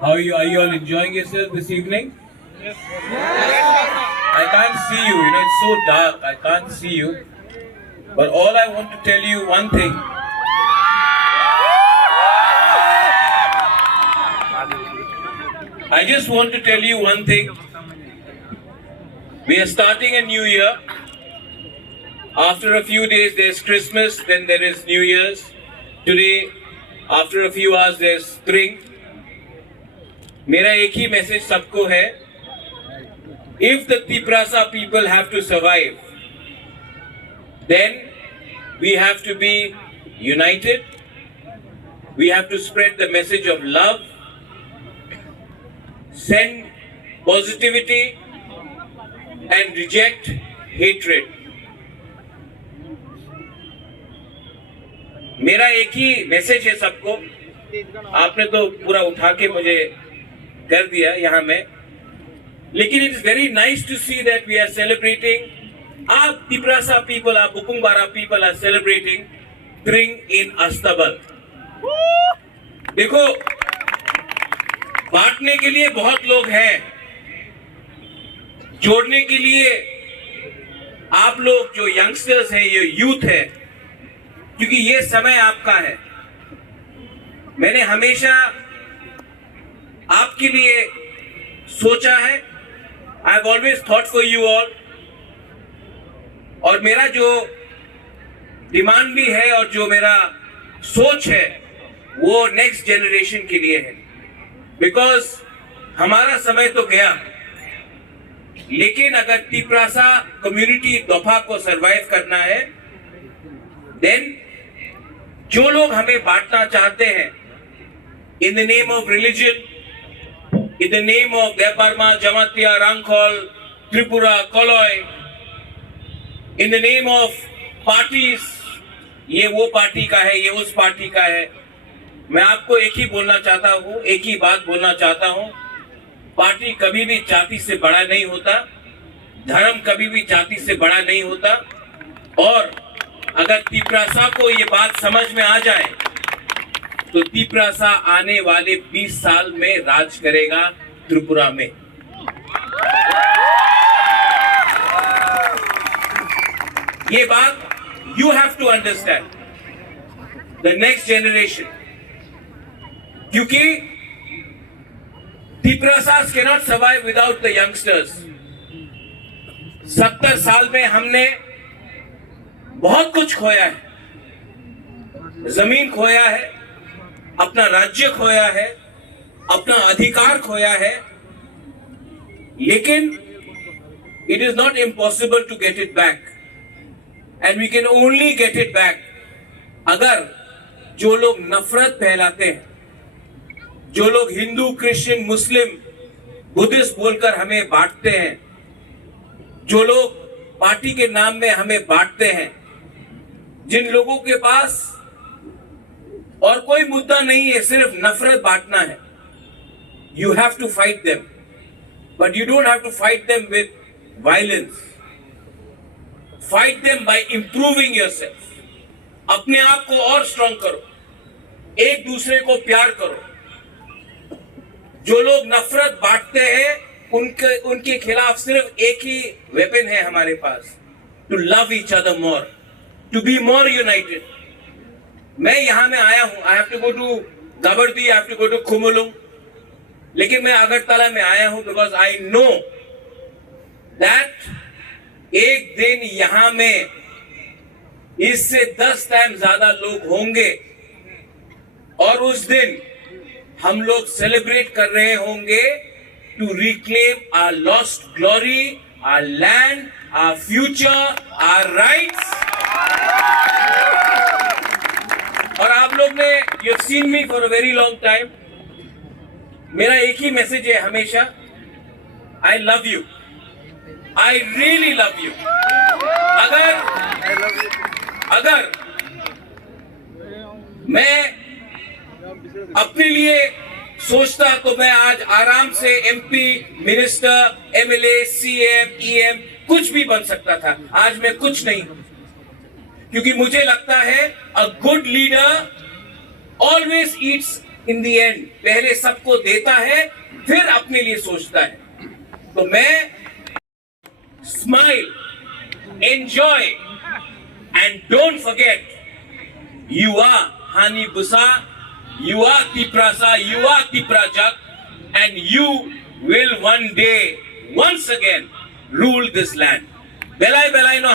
How are you? Are you all enjoying yourself this evening? Yes. I can't see you. It's so dark. I can't see you. But all I want to tell you one thing. I just want to tell you one thing. We are starting a new year. After a few days, there's Christmas, then there is New Year's. Today, after a few hours, there's spring. मेरा एक ही message सबको है. If the Tiprasa people have to survive, then we have to be united. We have to spread the message of love, send positivity, and reject hatred. मेरा एक ही message है सबको. आपने तो पूरा उठा के मुझे कर दिया यहाँ में, लेकिन it is very nice to see that we are celebrating. आप तिप्रासा पीपल, आप Bukumbara people are celebrating spring in अस्तबल. देखो, बांटने के लिए बहुत लोग हैं, जोड़ने के लिए आप लोग जो यंगस्टर्स हैं, ये यूथ है, क्योंकि ये समय आपका है. मैंने हमेशा आपके लिए सोचा है. I have always thought for you all. और मेरा जो डिमांड भी है और जो मेरा सोच है वो नेक्स्ट जनरेशन के लिए है. बिकॉज हमारा समय तो गया, लेकिन अगर तिप्रासा कम्युनिटी दोफा को सरवाइव करना है, देन जो लोग हमें बांटना चाहते हैं in the name of religion, in the name of Deparma, Jamatia, Rangkhol, Tripura, Koloi, in the name of parties, ये वो पार्टी का है, ये उस पार्टी का है. मैं आपको एक ही बोलना चाहता हूँ, एक ही बात बोलना चाहता हूँ. पार्टी कभी भी जाति से बड़ा नहीं होता, धर्म कभी भी जाति से बड़ा नहीं होता. और अगर तिप्रासा को ये बात समझ में आ जाए तो तिप्रासा आने वाले 20 साल में राज करेगा त्रिपुरा में. ये बात you have to understand, the next generation, क्योंकि Tiprasas can not survive without the youngsters. 70 साल में हमने बहुत कुछ खोया है. जमीन खोया है, अपना राज्य खोया है, अपना अधिकार खोया है, लेकिन it is not impossible to get it back, and we can only get it back अगर जो लोग नफरत फैलाते हैं, जो लोग हिंदू, क्रिश्चियन, मुस्लिम, बुद्धिस्ट बोलकर हमें बांटते हैं, जो लोग पार्टी के नाम में हमें बांटते हैं, जिन लोगों के पास और कोई मुद्दा नहीं है, सिर्फ नफरत बांटना है, you have to fight them. But you don't have to fight them with violence. Fight them by improving yourself. अपने आप को और स्ट्रांग करो, एक दूसरे को प्यार करो. जो लोग नफरत बांटते हैं, उनके खिलाफ सिर्फ एक ही वेपन है हमारे पास, to love each other more, to be more united. मैं यहां में आया हूं, I have to go to Gabardi, I have to go to Khumulung, लेकिन मैं अगरतला में आया हूं बिकॉज आई नो दैट एक दिन यहां में इससे 10 टाइम ज्यादा लोग होंगे, और उस दिन हम लोग सेलिब्रेट कर रहे होंगे to reclaim our lost glory, our land, our future, our rights. और आप लोग ने, you have seen me for a very long time. मेरा एक ही मैसेज है हमेशा, I love you, I really love you. अगर मैं अपने लिए सोचता तो मैं आज आराम से MP, minister, MLA, CM, EM कुछ भी बन सकता था. आज मैं कुछ नहीं हूं, क्योंकि मुझे लगता है a good leader always Yeats in the end पहले सबको देता है फिर अपने लिए सोचता है. तो मैं smile, enjoy and don't forget you are Hani Busa, you are Tiprasa, you are Tiprajak, and you will one day once again rule this land. Belai belai no